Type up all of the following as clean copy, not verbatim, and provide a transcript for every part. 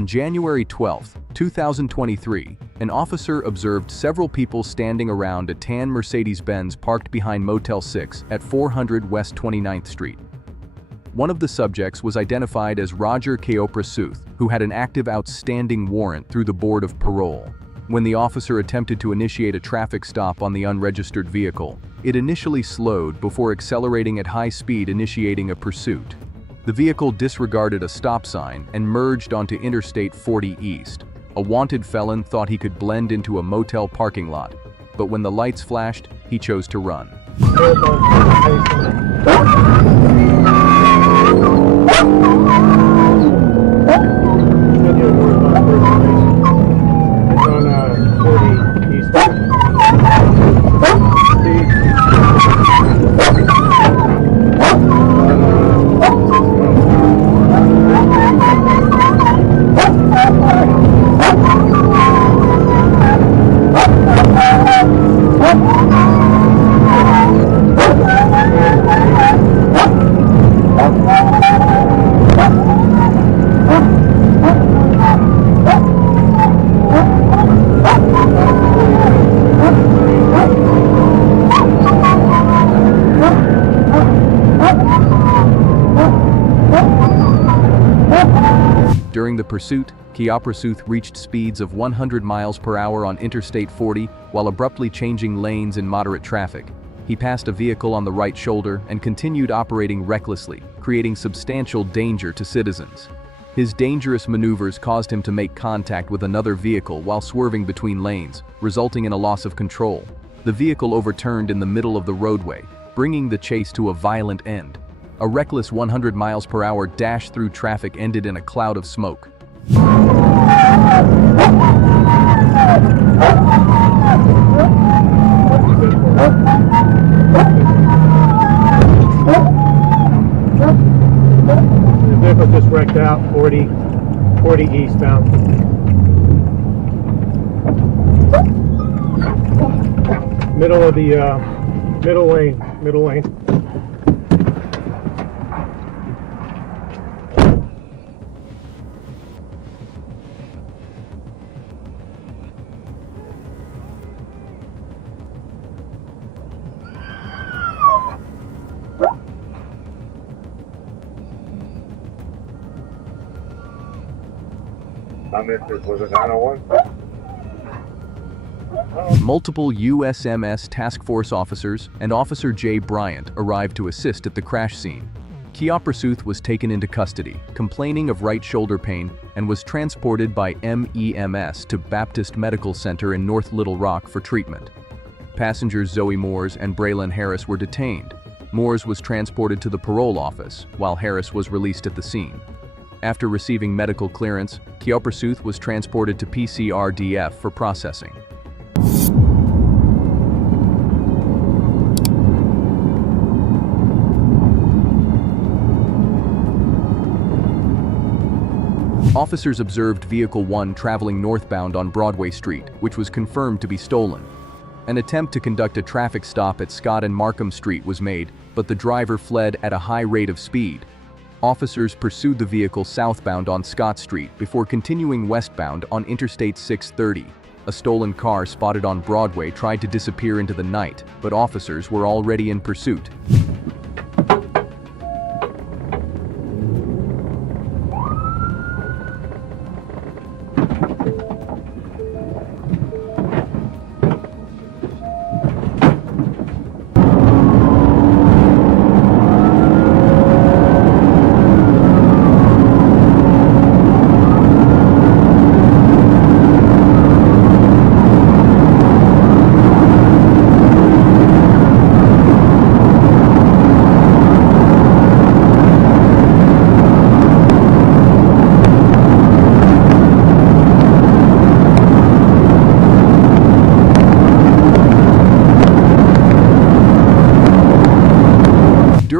On January 12, 2023, an officer observed several people standing around a tan Mercedes-Benz parked behind Motel 6 at 400 West 29th Street. One of the subjects was identified as Roger Keoprasuth, who had an active outstanding warrant through the Board of Parole. When the officer attempted to initiate a traffic stop on the unregistered vehicle, it initially slowed before accelerating at high speed, initiating a pursuit. The vehicle disregarded a stop sign and merged onto Interstate 40 East. A wanted felon thought he could blend into a motel parking lot, but when the lights flashed, he chose to run. During the pursuit, Keoprasuth reached speeds of 100 miles per hour on Interstate 40 while abruptly changing lanes in moderate traffic. He passed a vehicle on the right shoulder and continued operating recklessly, creating substantial danger to citizens. His dangerous maneuvers caused him to make contact with another vehicle while swerving between lanes, resulting in a loss of control. The vehicle overturned in the middle of the roadway, bringing the chase to a violent end. A reckless 100 miles per hour dash through traffic ended in a cloud of smoke. The vehicle just wrecked out 40 eastbound. Middle of the middle lane. Was it 901? Multiple USMS task force officers and Officer Jay Bryant arrived to assist at the crash scene. Keoprasuth was taken into custody, complaining of right shoulder pain, and was transported by MEMS to Baptist Medical Center in North Little Rock for treatment. Passengers Zoe Moores and Braylon Harris were detained. Moores was transported to the parole office, while Harris was released at the scene. After receiving medical clearance, Keoprasuth was transported to PCRDF for processing. Officers observed Vehicle 1 traveling northbound on Broadway Street, which was confirmed to be stolen. An attempt to conduct a traffic stop at Scott and Markham Street was made, but the driver fled at a high rate of speed. Officers pursued the vehicle southbound on Scott Street before continuing westbound on Interstate 630. A stolen car spotted on Broadway tried to disappear into the night, but officers were already in pursuit.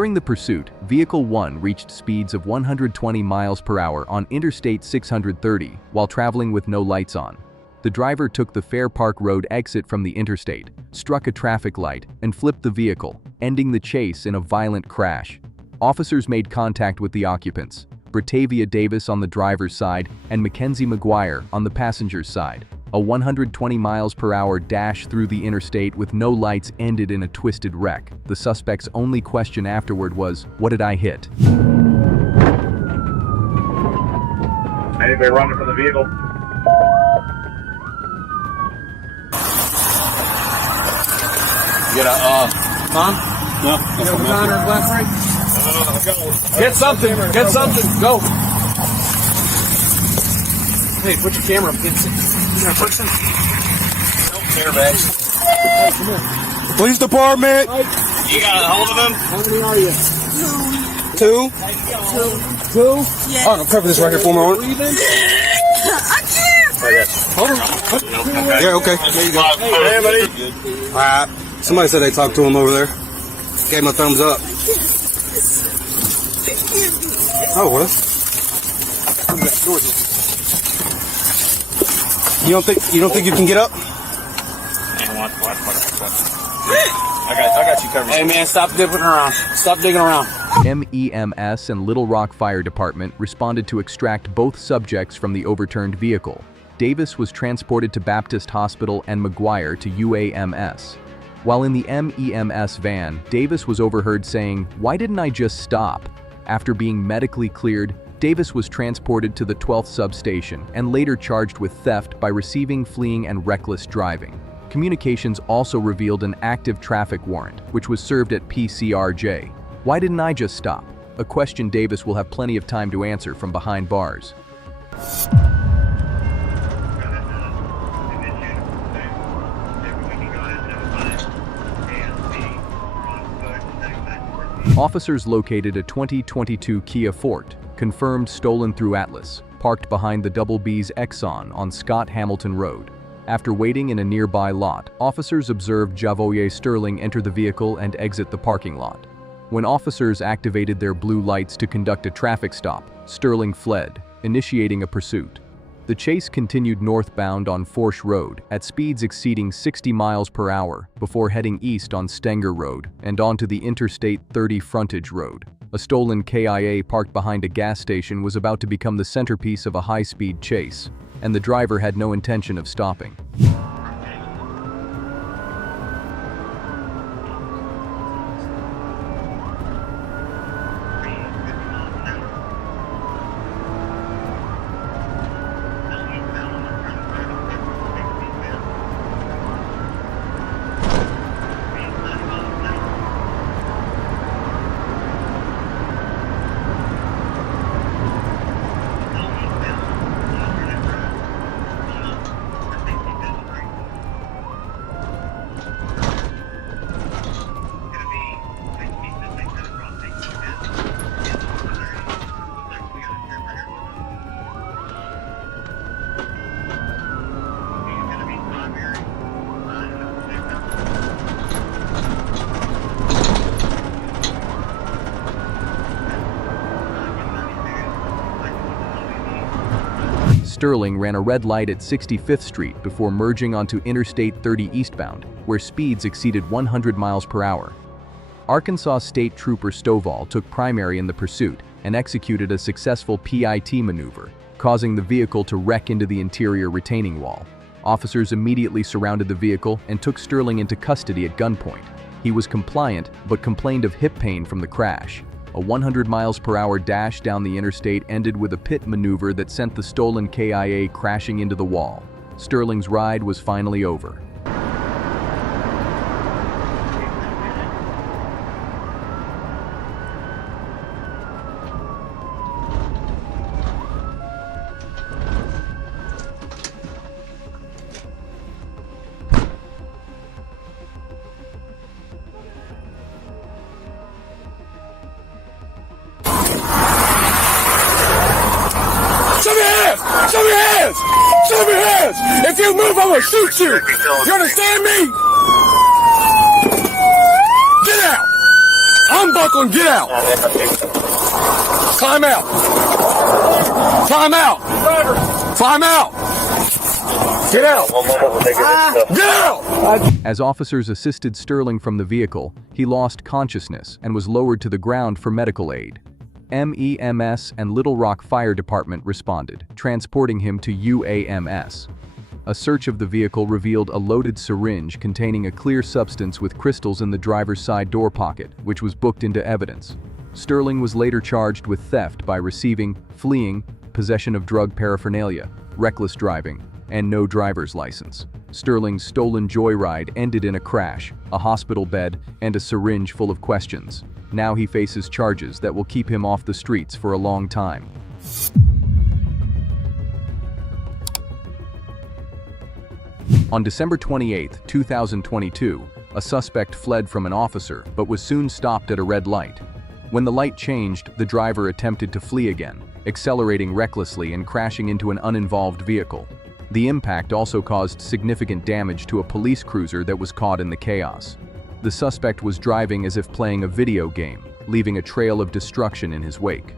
During the pursuit, Vehicle 1 reached speeds of 120 miles per hour on Interstate 630 while traveling with no lights on. The driver took the Fair Park Road exit from the interstate, struck a traffic light, and flipped the vehicle, ending the chase in a violent crash. Officers made contact with the occupants. Bratavia Davis on the driver's side, and Mackenzie McGuire on the passenger's side. A 120 miles per hour dash through the interstate with no lights ended in a twisted wreck. The suspect's only question afterward was, "What did I hit?" Anybody running from the vehicle? Get a, Tom? No. Get something, go. Hey, put your camera up. You gonna put some? Airbags. Hey, come here. Police department. You got a hold of them? How many are you? Two. Two? Yes. Oh, no, cover this right here for me. I can't. Hold on. Yeah, okay. There you go. Hey, buddy. All right. Somebody said they talked to him over there. Gave him a thumbs up. Oh, what? You don't think you can get up? I got you covered. Hey man, stop digging around. Stop digging around. MEMS and Little Rock Fire Department responded to extract both subjects from the overturned vehicle. Davis was transported to Baptist Hospital and McGuire to UAMS. While in the MEMS van, Davis was overheard saying, "Why didn't I just stop?" After being medically cleared, Davis was transported to the 12th substation and later charged with theft by receiving, fleeing, and reckless driving. Communications also revealed an active traffic warrant, which was served at PCRJ. Why didn't I just stop? A question Davis will have plenty of time to answer from behind bars. Officers located a 2022 Kia Forte, confirmed stolen through Atlas, parked behind the Double B's Exxon on Scott Hamilton Road. After waiting in a nearby lot, officers observed Javoye Sterling enter the vehicle and exit the parking lot. When officers activated their blue lights to conduct a traffic stop, Sterling fled, initiating a pursuit. The chase continued northbound on Forsh Road at speeds exceeding 60 miles per hour before heading east on Stenger Road and onto the Interstate 30 frontage road. A stolen KIA parked behind a gas station was about to become the centerpiece of a high-speed chase, and the driver had no intention of stopping. Sterling ran a red light at 65th Street before merging onto Interstate 30 eastbound, where speeds exceeded 100 miles per hour. Arkansas State Trooper Stovall took primary in the pursuit and executed a successful PIT maneuver, causing the vehicle to wreck into the interior retaining wall. Officers immediately surrounded the vehicle and took Sterling into custody at gunpoint. He was compliant but complained of hip pain from the crash. A 100 miles per hour dash down the interstate ended with a pit maneuver that sent the stolen KIA crashing into the wall. Sterling's ride was finally over. Show me your hands! Show me your hands! If you move, I'm gonna shoot you! You understand me? Get out! Unbuckle and get out! Climb out! Climb out! Climb out! Get out! Get out! As officers assisted Sterling from the vehicle, he lost consciousness and was lowered to the ground for medical aid. MEMS and Little Rock Fire Department responded, transporting him to UAMS. A search of the vehicle revealed a loaded syringe containing a clear substance with crystals in the driver's side door pocket, which was booked into evidence. Sterling was later charged with theft by receiving, fleeing, possession of drug paraphernalia, reckless driving, and no driver's license. Sterling's stolen joyride ended in a crash, a hospital bed, and a syringe full of questions. Now he faces charges that will keep him off the streets for a long time. On December 28, 2022, a suspect fled from an officer but was soon stopped at a red light. When the light changed, the driver attempted to flee again, accelerating recklessly and crashing into an uninvolved vehicle. The impact also caused significant damage to a police cruiser that was caught in the chaos. The suspect was driving as if playing a video game, leaving a trail of destruction in his wake.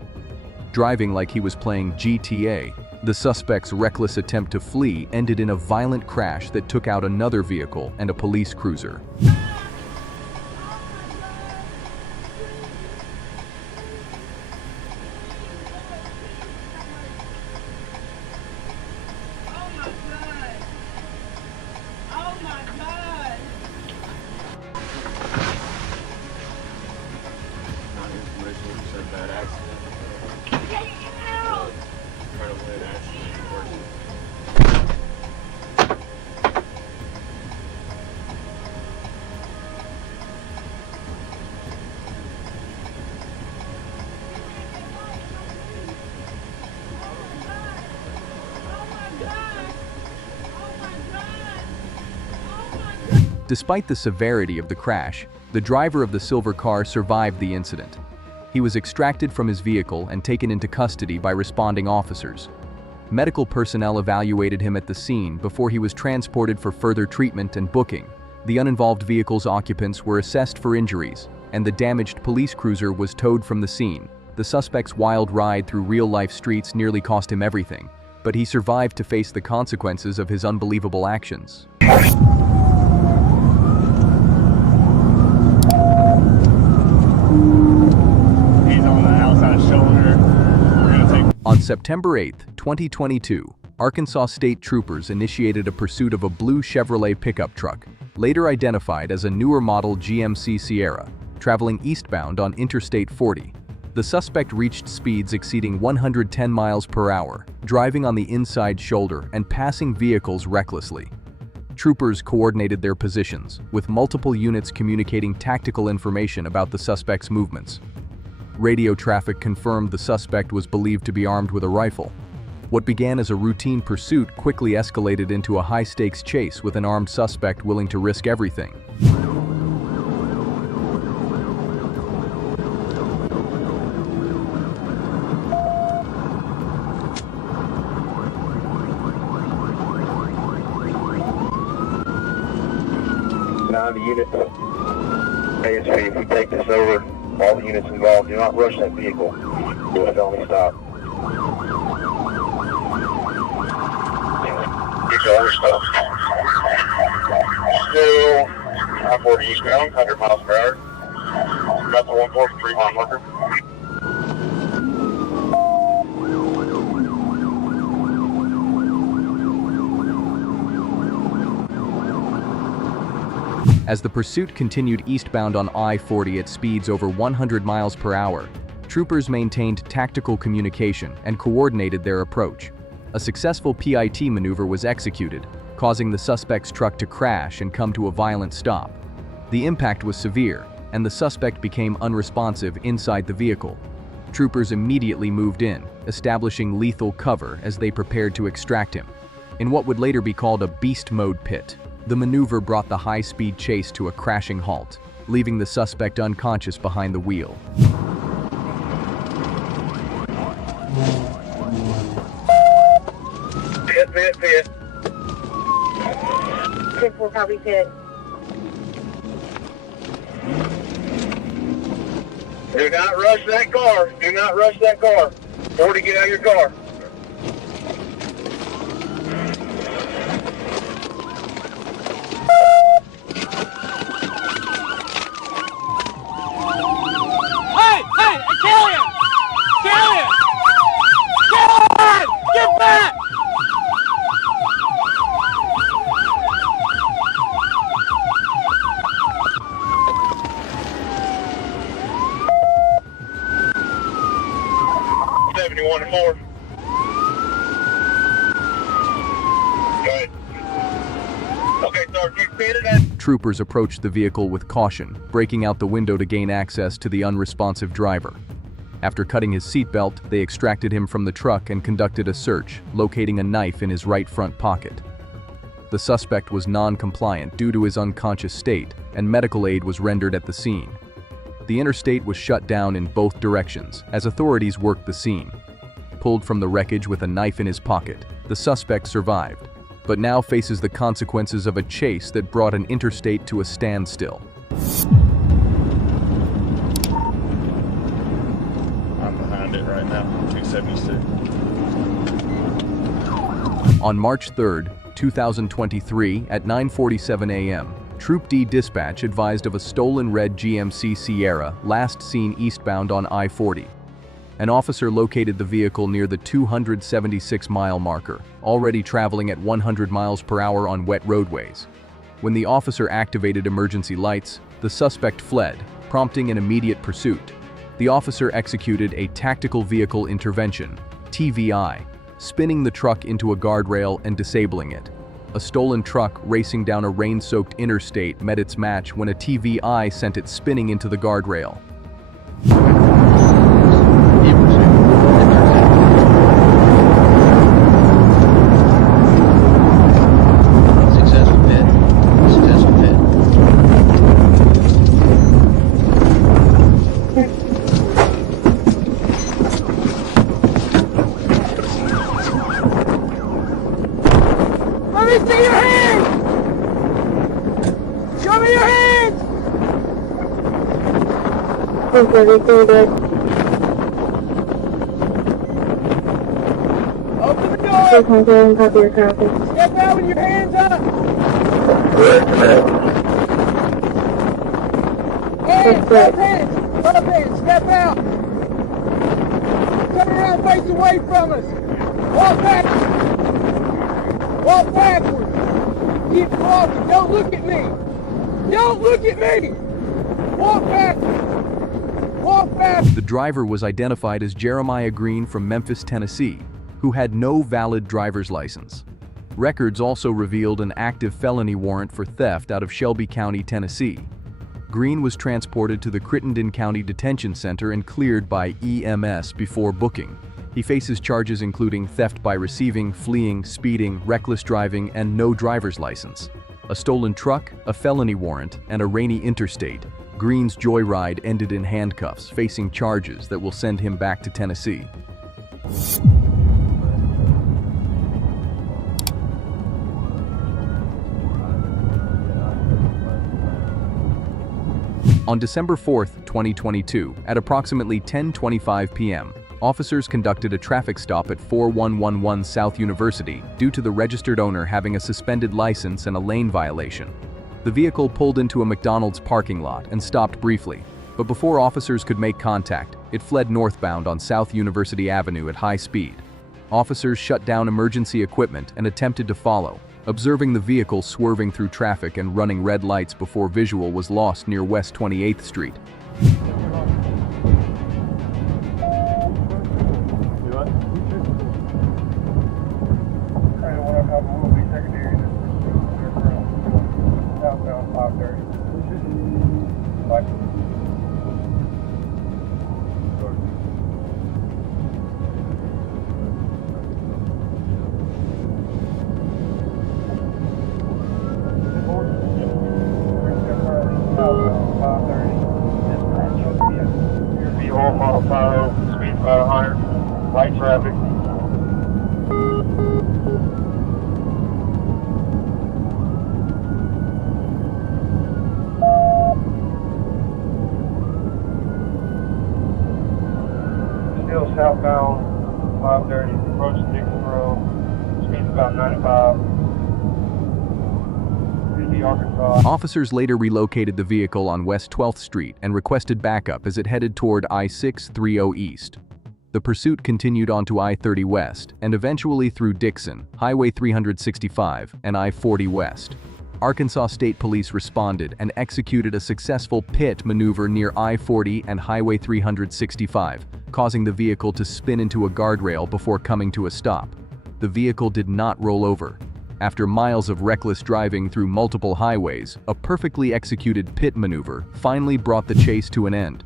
Driving like he was playing GTA, the suspect's reckless attempt to flee ended in a violent crash that took out another vehicle and a police cruiser. Despite the severity of the crash, the driver of the silver car survived the incident. He was extracted from his vehicle and taken into custody by responding officers. Medical personnel evaluated him at the scene before he was transported for further treatment and booking. The uninvolved vehicle's occupants were assessed for injuries, and the damaged police cruiser was towed from the scene. The suspect's wild ride through real-life streets nearly cost him everything, but he survived to face the consequences of his unbelievable actions. On September 8, 2022, Arkansas State Troopers initiated a pursuit of a blue Chevrolet pickup truck, later identified as a newer model GMC Sierra, traveling eastbound on Interstate 40. The suspect reached speeds exceeding 110 miles per hour, driving on the inside shoulder and passing vehicles recklessly. Troopers coordinated their positions, with multiple units communicating tactical information about the suspect's movements. Radio traffic confirmed the suspect was believed to be armed with a rifle. What began as a routine pursuit quickly escalated into a high-stakes chase with an armed suspect willing to risk everything. Now the unit, ASP, if we take this over, all the units involved, do not rush that vehicle. Do a felony stop. Get your other stuff. Still, I-40 eastbound, 100 miles per hour. That's a 143 mile marker. As the pursuit continued eastbound on I-40 at speeds over 100 miles per hour, troopers maintained tactical communication and coordinated their approach. A successful PIT maneuver was executed, causing the suspect's truck to crash and come to a violent stop. The impact was severe, and the suspect became unresponsive inside the vehicle. Troopers immediately moved in, establishing lethal cover as they prepared to extract him. In what would later be called a beast mode pit, the maneuver brought the high-speed chase to a crashing halt, leaving the suspect unconscious behind the wheel. Pit. 10-4, copy pit. Do not rush that car. Do not rush that car. 40, get out of your car. Hey, kill him! more. Good. Okay, sir, you see it? Troopers approached the vehicle with caution, breaking out the window to gain access to the unresponsive driver. After cutting his seatbelt, they extracted him from the truck and conducted a search, locating a knife in his right front pocket. The suspect was non-compliant due to his unconscious state, and medical aid was rendered at the scene. The interstate was shut down in both directions as authorities worked the scene. Pulled from the wreckage with a knife in his pocket, the suspect survived, but now faces the consequences of a chase that brought an interstate to a standstill. I'm behind it right now, 276. On March 3, 2023, at 9:47 a.m., Troop D dispatch advised of a stolen red GMC Sierra last seen eastbound on I-40. An officer located the vehicle near the 276-mile marker, already traveling at 100 miles per hour on wet roadways. When the officer activated emergency lights, the suspect fled, prompting an immediate pursuit. The officer executed a tactical vehicle intervention, TVI, spinning the truck into a guardrail and disabling it. A stolen truck racing down a rain-soaked interstate met its match when a TVI sent it spinning into the guardrail. Let me see your hands! Show me your hands! Open the door! Step out with your hands up! Hands, left hands, step out! Turn around, face away from us! Walk back! Walk backwards! Keep walking, don't look at me! Don't look at me! Walk backwards! Walk back! The driver was identified as Jeremiah Green from Memphis, Tennessee, who had no valid driver's license. Records also revealed an active felony warrant for theft out of Shelby County, Tennessee. Green was transported to the Crittenden County Detention Center and cleared by EMS before booking. He faces charges including theft by receiving, fleeing, speeding, reckless driving, and no driver's license. A stolen truck, a felony warrant, and a rainy interstate. Green's joyride ended in handcuffs, facing charges that will send him back to Tennessee. On December 4, 2022, at approximately 10:25 p.m., officers conducted a traffic stop at 4111 South University due to the registered owner having a suspended license and a lane violation. The vehicle pulled into a McDonald's parking lot and stopped briefly, but before officers could make contact, it fled northbound on South University Avenue at high speed. Officers shut down emergency equipment and attempted to follow, observing the vehicle swerving through traffic and running red lights before visual was lost near West 28th Street. Model 5, speed about 100, light traffic. Still southbound, 530, approach Dixon Road, speed about 95. Arkansas. Officers later relocated the vehicle on West 12th Street and requested backup as it headed toward I-630 East. The pursuit continued onto I-30 West and eventually through Dixon, Highway 365, and I-40 West. Arkansas State Police responded and executed a successful pit maneuver near I-40 and Highway 365, causing the vehicle to spin into a guardrail before coming to a stop. The vehicle did not roll over. After miles of reckless driving through multiple highways, a perfectly executed pit maneuver finally brought the chase to an end.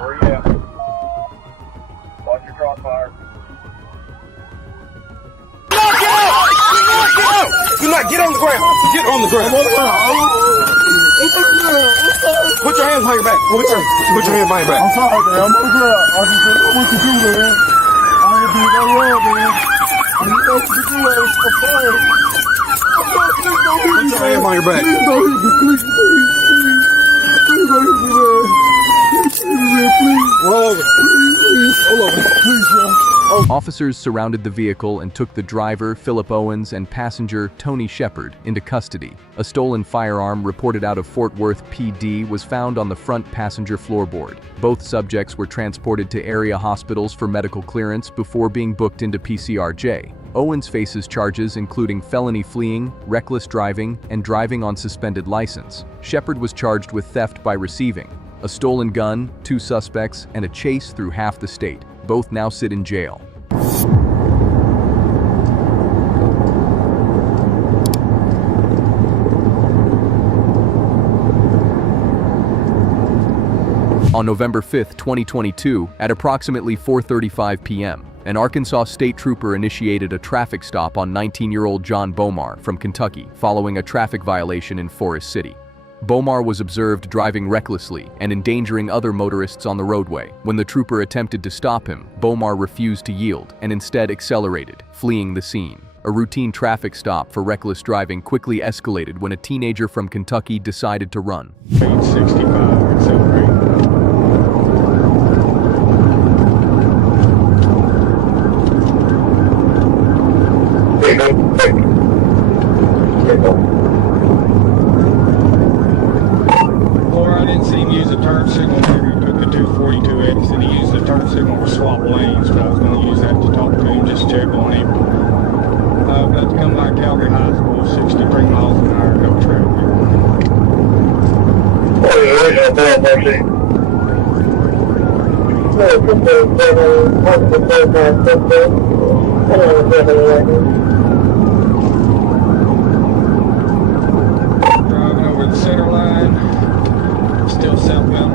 Where you at? Watch your crossfire. Do not get on the ground. Get on the ground. Put your hands behind your back. Put your hands behind your back. I'm sorry, man. I'm okay. I just didn't know what to do, man. I ain't doing that wrong, man. I didn't know what to do, man. I'm sorry. Please don't hit me, Put your hands behind your back. Please don't hit me, please. Please don't hit me, man. Please. Roll over. Please. Hold on. Please, man. Officers surrounded the vehicle and took the driver, Philip Owens, and passenger, Tony Shepard, into custody. A stolen firearm reported out of Fort Worth PD was found on the front passenger floorboard. Both subjects were transported to area hospitals for medical clearance before being booked into PCRJ. Owens faces charges including felony fleeing, reckless driving, and driving on suspended license. Shepard was charged with theft by receiving, a stolen gun, 2 suspects, and a chase through half the state. Both now sit in jail. On November 5, 2022, at approximately 4:35 p.m., an Arkansas state trooper initiated a traffic stop on 19-year-old John Bomar from Kentucky following a traffic violation in Forest City. Bomar was observed driving recklessly and endangering other motorists on the roadway. When the trooper attempted to stop him, Bomar refused to yield and instead accelerated, fleeing the scene. A routine traffic stop for reckless driving quickly escalated when a teenager from Kentucky decided to run. 65, accelerate. I didn't see him use a turn signal. Maybe he took the 242X and he used the turn signal to swap lanes, but I was going to use that to talk to him, just check on him. About to come by Calgary High School, 63 miles an hour, no traffic. Driving over the center line. Still southbound.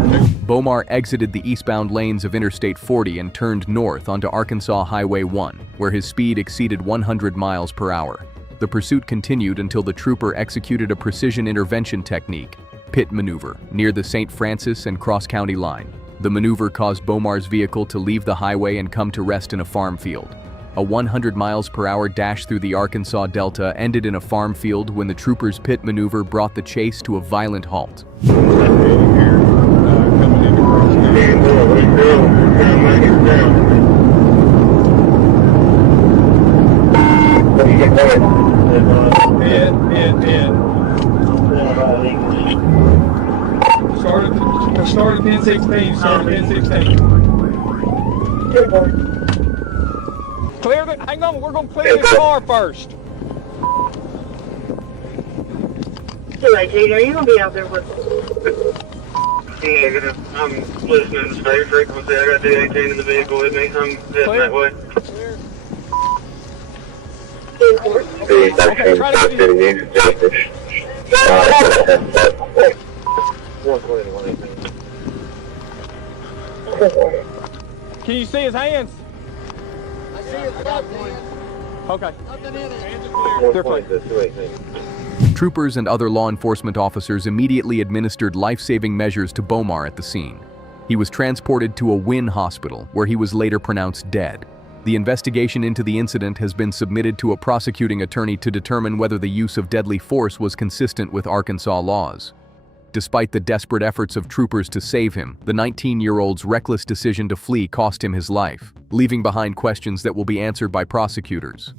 Bomar exited the eastbound lanes of Interstate 40 and turned north onto Arkansas Highway 1, where his speed exceeded 100 miles per hour. The pursuit continued until the trooper executed a precision intervention technique, pit maneuver, near the St. Francis and Cross County line. The maneuver caused Bomar's vehicle to leave the highway and come to rest in a farm field. A 100 miles per hour dash through the Arkansas Delta ended in a farm field when the trooper's pit maneuver brought the chase to a violent halt. Coming into Cross Started 10-16. Started 10-16. Clear the. Hang on. We're gonna clear this car first. Are you gonna be out there with? Yeah, I'm listening to state frequency. I got the 18 in the vehicle with me. I'm heading that way. Okay, try to get Can you see his hands? I see his left hand. Okay. Nothing in it. Hands are clear. They're clear. Troopers and other law enforcement officers immediately administered life-saving measures to Bomar at the scene. He was transported to a Wynn hospital, where he was later pronounced dead. The investigation into the incident has been submitted to a prosecuting attorney to determine whether the use of deadly force was consistent with Arkansas laws. Despite the desperate efforts of troopers to save him, the 19-year-old's reckless decision to flee cost him his life, leaving behind questions that will be answered by prosecutors.